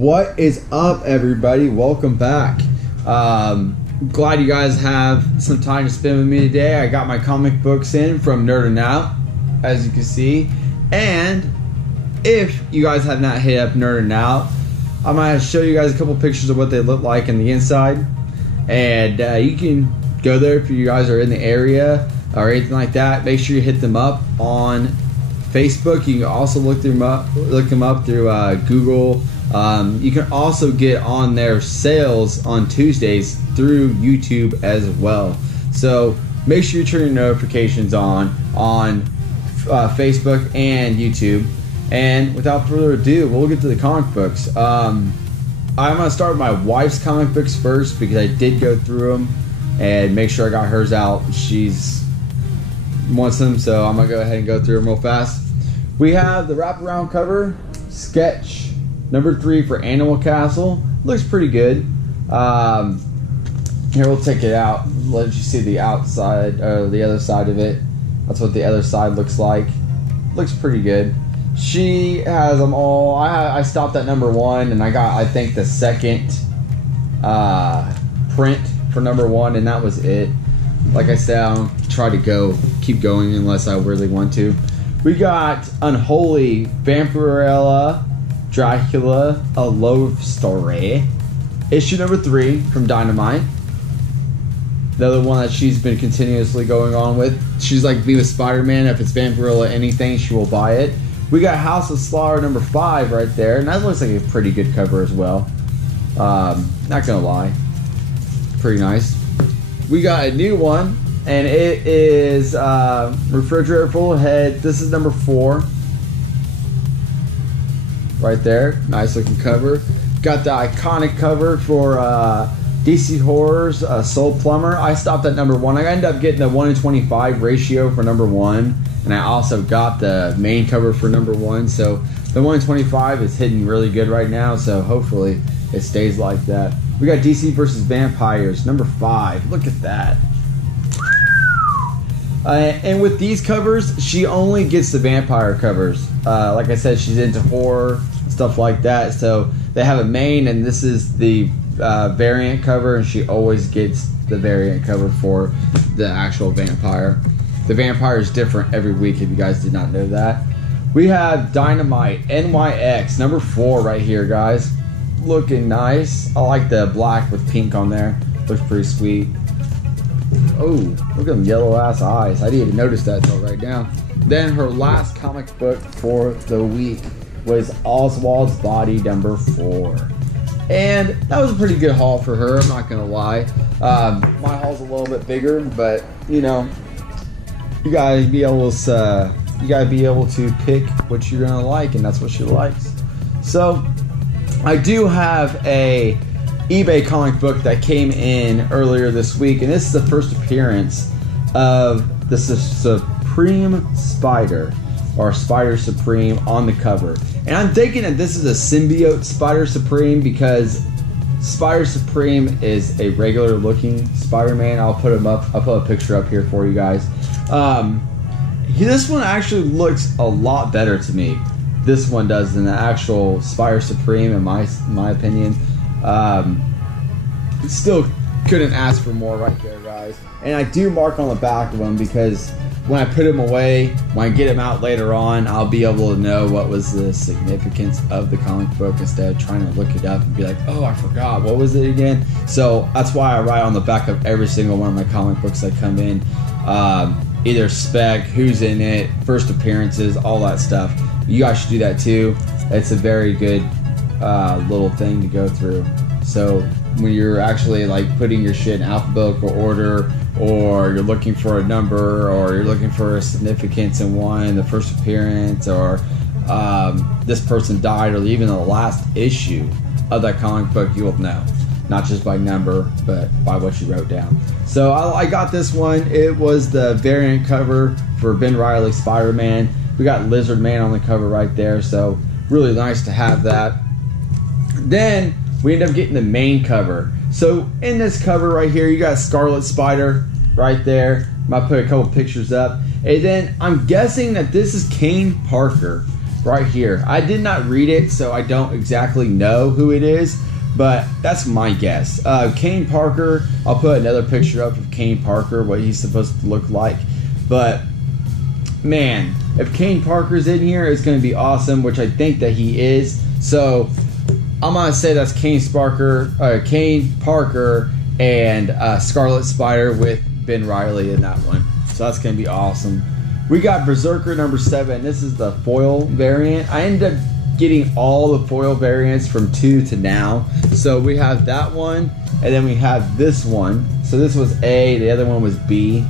What is up, everybody? Welcome back. Glad you guys have some time to spend with me today. I got my comic books in from NERDINOUT, as you can see. And if you guys have not hit up NERDINOUT, I'm going to show you guys a couple pictures of what they look like in the inside. And you can go there if you guys are in the area or anything like that. Make sure you hit them up on Facebook. You can also look them up through Google. You can also get on their sales on Tuesdays through YouTube as well. So make sure you turn your notifications on Facebook and YouTube. And without further ado, we'll get to the comic books. I'm going to start with my wife's comic books first because I did go through them and make sure I got hers out. She's wants them, so I'm going to go ahead and go through them real fast. We have the wraparound cover, sketch number 3 for Animal Castle. Looks pretty good. Here, we'll take it out. Let you see the outside, or the other side of it. That's what the other side looks like. Looks pretty good. She has them all. I stopped at number 1, and I got, I think, the second print for number 1, and that was it. Like I said, I don't try to keep going unless I really want to. We got Unholy Vampirella Dracula, A Love Story, issue number 3 from Dynamite. The other one that she's been continuously going on with. She's like me with Spider-Man. If it's Vampirella anything, she will buy it. We got House of Slaughter number 5 right there, and that looks like a pretty good cover as well. Not gonna lie, pretty nice. We got a new one, and it is Refrigerator Full of Head. This is number 4. Right there, nice looking cover. Got the iconic cover for DC Horrors, Soul Plumber. I stopped at number 1. I ended up getting the 1:25 ratio for number 1, and I also got the main cover for number 1. So the 1:25 is hitting really good right now. So hopefully it stays like that. We got DC versus Vampires, number 5. Look at that. And with these covers, she only gets the vampire covers. Like I said, she's into horror, stuff like that. So they have a main, and this is the variant cover, and she always gets the variant cover for the actual vampire. The vampire is different every week, if you guys did not know that. We have Dynamite NYX, number 4 right here, guys. Looking nice. I like the black with pink on there. Looks pretty sweet. Oh, look at them yellow ass eyes. I didn't even notice that until right now. Then her last comic book for the week was Oswald's Body number 4. And that was a pretty good haul for her, I'm not gonna lie. My haul's a little bit bigger, but you know, you gotta be able to pick what you're gonna like, and that's what she likes. So I do have a eBay comic book that came in earlier this week, and this is the first appearance of the Supreme Spider, or Spider Supreme, on the cover. And I'm thinking that this is a symbiote Spider Supreme because Spider Supreme is a regular looking Spider-Man. I'll put him up. I'll put a picture up here for you guys. This one actually looks a lot better to me. This one does than the actual Spider Supreme, in my opinion. Still couldn't ask for more right there, guys. And I do mark on the back of them because when I put them away, when I get them out later on, I'll be able to know what was the significance of the comic book instead of trying to look it up and be like, oh, I forgot, what was it again? So that's why I write on the back of every single one of my comic books that come in, either spec, who's in it, first appearances, all that stuff. You guys should do that too. It's a very good little thing to go through. So when you're actually like putting your shit in alphabetical order, or you're looking for a number, or you're looking for a significance in one, the first appearance, or this person died, or even the last issue of that comic book, you'll know. Not just by number, but by what you wrote down. So I got this one. It was the variant cover for Ben Reilly's Spider-Man. We got Lizard Man on the cover right there, so really nice to have that. Then we end up getting the main cover. So in this cover right here, you got Scarlet Spider right there. I might put a couple pictures up. And then I'm guessing that this is Kane Parker. right here. I did not read it, so I don't exactly know who it is, but that's my guess. Kane Parker, I'll put another picture up of Kane Parker, what he's supposed to look like. But, man, if Kane Parker's in here, it's going to be awesome, which I think that he is. So, I'm going to say that's Kane Parker and Scarlet Spider with Ben Reilly in that one. So that's going to be awesome. We got Berserker number 7. This is the foil variant. I ended up getting all the foil variants from 2 to now. So we have that one, and then we have this one. So this was A, the other one was B.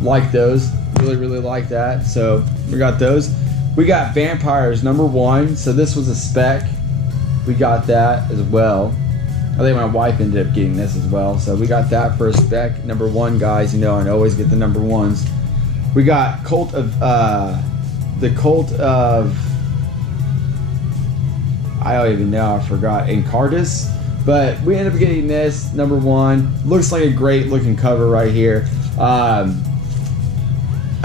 Like those. Really, really like that. So we got those. We got Vampires number 1. So this was a spec. We got that as well. I think my wife ended up getting this as well. So we got that for a spec. Number 1, guys. You know, I always get the number 1s. We got the Cult of, I don't even know, I forgot, Incardus. But we ended up getting this, number 1. Looks like a great looking cover right here. I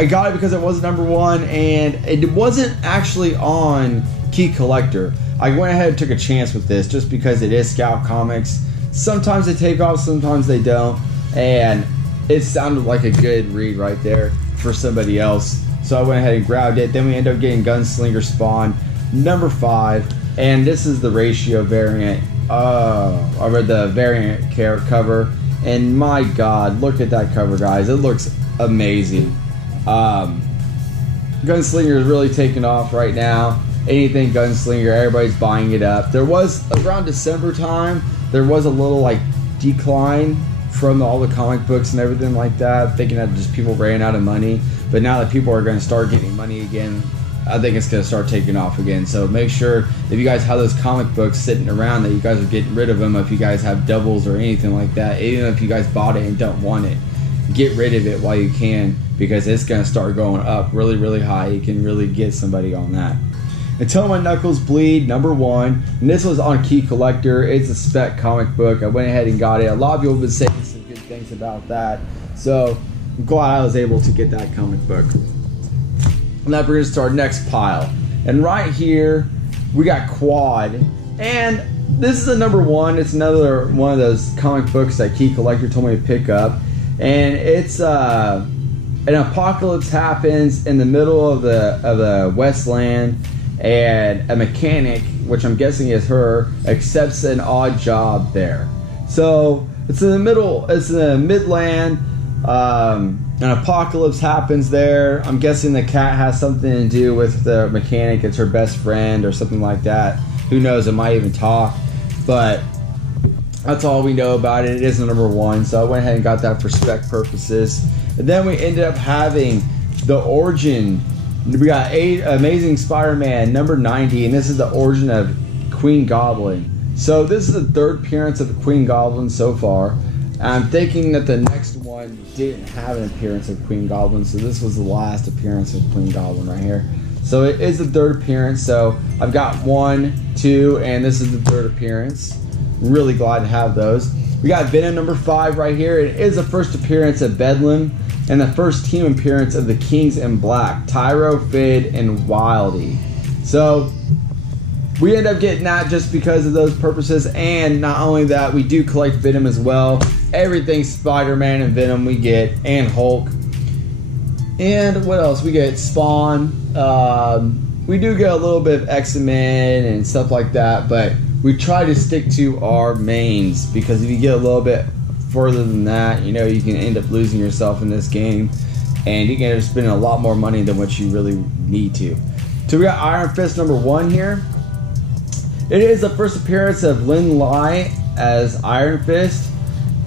got it because it was number 1, and it wasn't actually on Key Collector. I went ahead and took a chance with this just because it is Scout Comics. Sometimes they take off, sometimes they don't, and it sounded like a good read right there for somebody else. So I went ahead and grabbed it. Then we ended up getting Gunslinger Spawn number 5, and this is the ratio variant. I read the variant cover, and my God, look at that cover, guys. It looks amazing. Gunslinger is really taking off right now. Anything Gunslinger, everybody's buying it up. There was, around December time, there was a little like decline from all the comic books and everything like that, thinking that just people ran out of money. But now that people are going to start getting money again, I think it's going to start taking off again. So make sure, if you guys have those comic books sitting around, that you guys are getting rid of them. If you guys have doubles or anything like that, even if you guys bought it and don't want it, get rid of it while you can, because it's going to start going up really, really high. You can really get somebody on that. Until My Knuckles Bleed, number 1. And this was on Key Collector. It's a spec comic book. I went ahead and got it. A lot of people have been saying some good things about that. So I'm glad I was able to get that comic book. And that brings us to our next pile. And right here, we got Quad. And this is a number 1. It's another one of those comic books that Key Collector told me to pick up. And it's an apocalypse happens in the middle of the Westland. And a mechanic, which I'm guessing is her, accepts an odd job there. So it's in the middle, it's in the Midland. An apocalypse happens there. I'm guessing the cat has something to do with the mechanic. It's her best friend or something like that. Who knows? It might even talk. But that's all we know about it. It is the number 1, so I went ahead and got that for spec purposes. And then we ended up having the origin. We got Amazing Spider-Man number 90, and this is the origin of Queen Goblin. So this is the 3rd appearance of the Queen Goblin so far. I'm thinking that the next one didn't have an appearance of Queen Goblin, so this was the last appearance of Queen Goblin right here. So it is the 3rd appearance, so I've got 1, 2, and this is the 3rd appearance. Really glad to have those. We got Venom number 5 right here. It is the 1st appearance of Bedlam, and the 1st team appearance of the Kings in Black, Tyro, Fid, and Wildy. So we end up getting that just because of those purposes, and not only that, we do collect Venom as well. Everything Spider-Man and Venom we get, and Hulk. And what else? We get Spawn. We do get a little bit of X-Men and stuff like that, but we try to stick to our mains, because if you get a little bit further than that, you know, you can end up losing yourself in this game, and you can end up spending a lot more money than what you really need to. So we got Iron Fist number 1 here. It is the 1st appearance of Lin Lai as Iron Fist,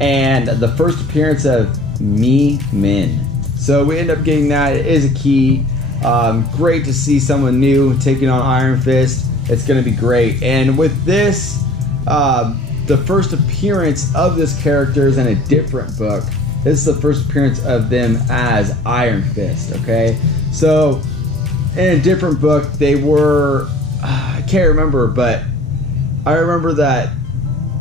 and the 1st appearance of Mi Min. So we end up getting that. It is a key. Great to see someone new taking on Iron Fist. It's going to be great. And with this, the 1st appearance of this character is in a different book. This is the 1st appearance of them as Iron Fist, okay? So, in a different book, they were, I can't remember, but I remember that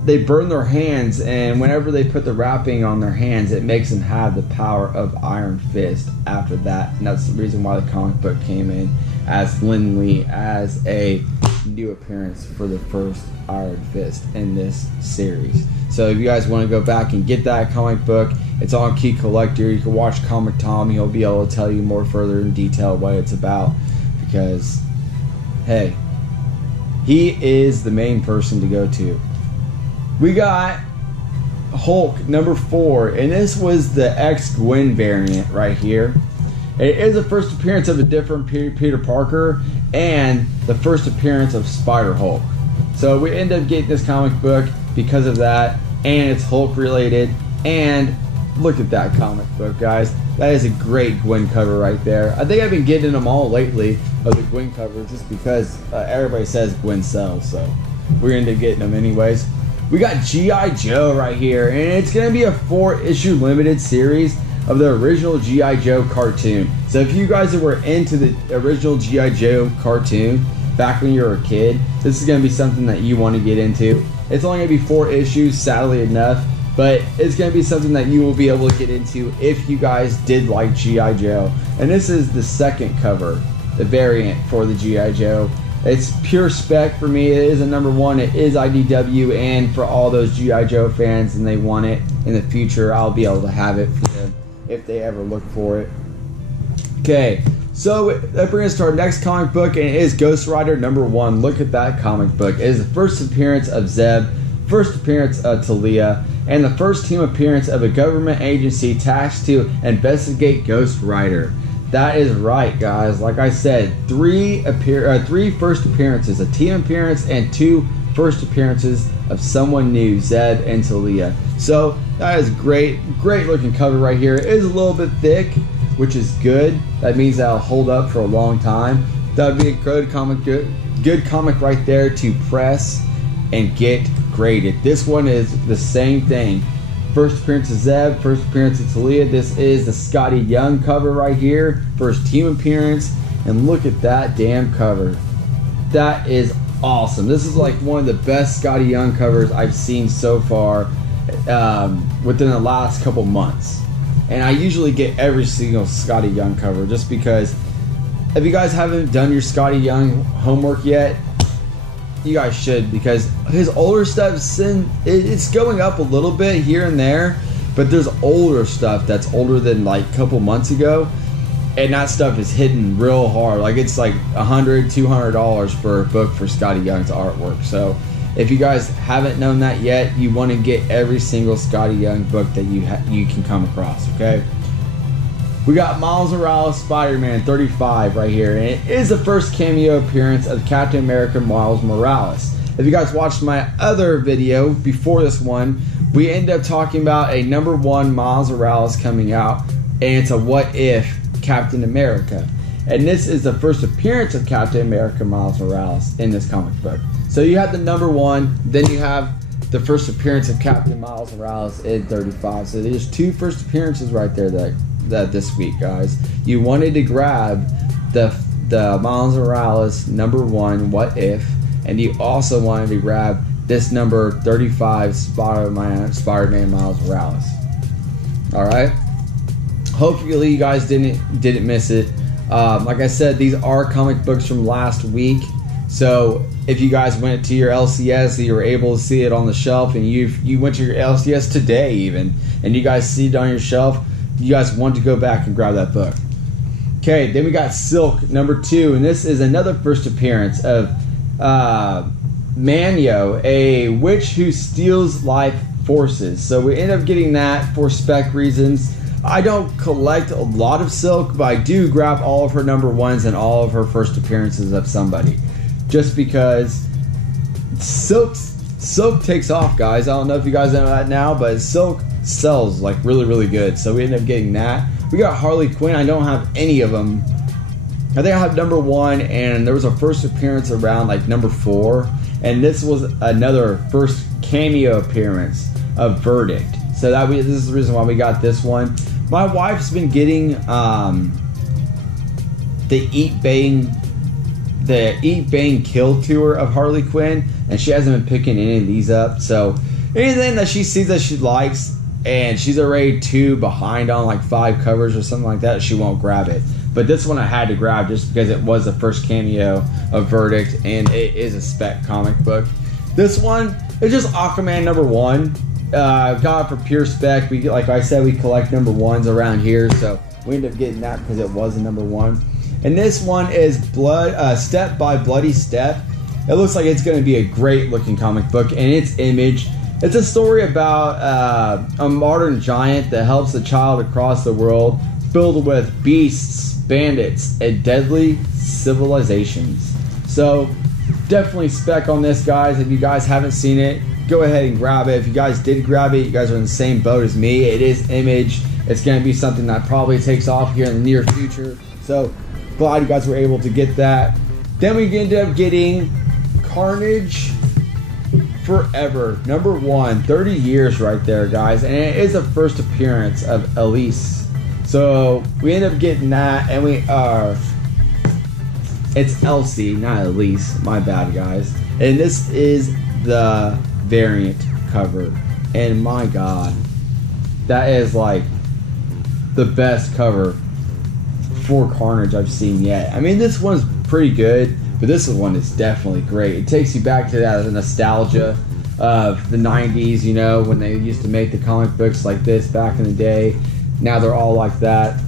they burn their hands, and whenever they put the wrapping on their hands, it makes them have the power of Iron Fist after that. And that's the reason why the comic book came in. as Lindley as a new appearance for the first Iron Fist in this series. So if you guys want to go back and get that comic book, it's on Key Collector. You can watch Comic Tom. He'll be able to tell you more further in detail what it's about, because, hey, he is the main person to go to. We got Hulk number 4, and this was the ex-Gwen variant right here. It is the first appearance of a different Peter Parker and the first appearance of Spider-Hulk. So we end up getting this comic book because of that, and it's Hulk related. And look at that comic book, guys. That is a great Gwen cover right there. I think I've been getting them all lately of the Gwen covers just because everybody says Gwen sells, so we're going to end up getting them anyways. We got G.I. Joe right here, and it's going to be a 4-issue limited series of the original G.I. Joe cartoon. So if you guys were into the original G.I. Joe cartoon back when you were a kid, this is going to be something that you want to get into. It's only going to be 4 issues, sadly enough, but it's going to be something that you will be able to get into if you guys did like G.I. Joe. And this is the second cover, the variant for the G.I. Joe. It's pure spec for me. It is a number 1. It is IDW, and for all those G.I. Joe fans and they want it in the future, I'll be able to have it for them if they ever look for it. Okay, so that brings us to our next comic book, and it is Ghost Rider number 1. Look at that comic book. It is the first appearance of Zeb, first appearance of Talia, and the first team appearance of a government agency tasked to investigate Ghost Rider. That is right, guys. Like I said, 3 first appearances, a team appearance, and 2 first appearances of someone new, Zeb and Talia. So that is great looking cover right here. It is a little bit thick, which is good. That means that'll hold up for a long time. That would be a good comic right there to press and get graded. This one is the same thing. First appearance of Zeb, first appearance of Talia. This is the Scotty Young cover right here. First team appearance. And look at that damn cover. That is awesome. This is like one of the best Scotty Young covers I've seen so far within the last couple months. And I usually get every single Scotty Young cover just because if you guys haven't done your Scotty Young homework yet, you guys should, because his older stuff, it's going up a little bit here and there, but there's older stuff that's older than like a couple months ago, and that stuff is hitting real hard. Like it's like $100, $200 for a book for Scotty Young's artwork. So if you guys haven't known that yet, you want to get every single Scotty Young book that you can come across, okay? We got Miles Morales Spider-Man 35 right here, and it is the first cameo appearance of Captain America Miles Morales. If you guys watched my other video before this one, we ended up talking about a number 1 Miles Morales coming out, and it's a what if Captain America. And this is the first appearance of Captain America Miles Morales in this comic book. So you have the number 1, then you have the first appearance of Captain Miles Morales in 35. So there's 2 first appearances right there that this week, guys. You wanted to grab the Miles Morales number 1 what if, and you also wanted to grab this number 35 Spider-Man Miles Morales. Alright, hopefully you guys didn't miss it. Like I said, these are comic books from last week, so if you guys went to your LCS, you were able to see it on the shelf, and you went to your LCS today even, and you guys see it on your shelf, you guys want to go back and grab that book. Okay, then we got Silk number 2, and this is another first appearance of Manyo, a witch who steals life forces. So we end up getting that for spec reasons. I don't collect a lot of Silk, but I do grab all of her number 1s and all of her first appearances of somebody, just because Silk takes off, guys. I don't know if you guys know that now, but Silk sells like really good, so we end up getting that. We got Harley Quinn. I don't have any of them. I think I have number 1, and there was a first appearance around like number 4, and this was another first cameo appearance of Verdict. So this is the reason why we got this one. My wife's been getting the Eat Bang Kill tour of Harley Quinn, and she hasn't been picking any of these up. So anything that she sees that she likes, and she's already 2 behind on like 5 covers or something like that, she won't grab it. But this one I had to grab just because it was the first cameo of Verdict, and it is a spec comic book. This one is just Aquaman #1. Got it for pure spec. We, like I said, we collect #1s around here, so we ended up getting that because it was a #1. And this one is Step by Bloody Step. It looks like it's going to be a great looking comic book, and its image. It's a story about a modern giant that helps a child across the world, filled with beasts, bandits, and deadly civilizations. So definitely spec on this, guys. If you guys haven't seen it, go ahead and grab it. If you guys did grab it, you guys are in the same boat as me. It is Image. It's going to be something that probably takes off here in the near future. So glad you guys were able to get that. Then we ended up getting Carnage Forever #1. 30 years right there, guys. And it is the first appearance of Elise. So we end up getting that, and we are... It's Elsie, not Elise. My bad, guys. And this is the variant cover. And my God, that is like the best cover for Carnage I've seen yet. I mean, this one's pretty good, but this one is definitely great. It takes you back to that nostalgia of the 90s, you know, when they used to make the comic books like this back in the day. Now they're all like that.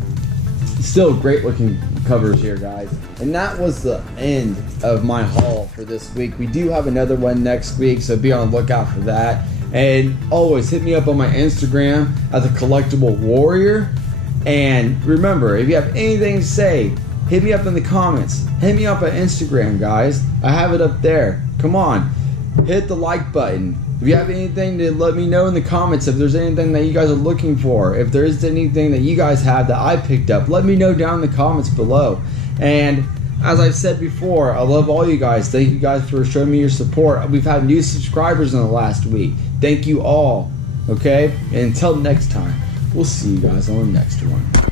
Still great looking covers here, guys. And that was the end of my haul for this week. We do have another one next week, so be on the lookout for that. And always hit me up on my Instagram as a Collectible Warrior. And remember, if you have anything to say, hit me up in the comments. Hit me up on Instagram, guys. I have it up there. Come on, hit the like button. If you have anything to let me know in the comments, if there's anything that you guys are looking for, if there is anything that you guys have that I picked up, let me know down in the comments below. And as I've said before, I love all you guys. Thank you guys for showing me your support. We've had new subscribers in the last week. Thank you all. Okay? And until next time, we'll see you guys on the next one.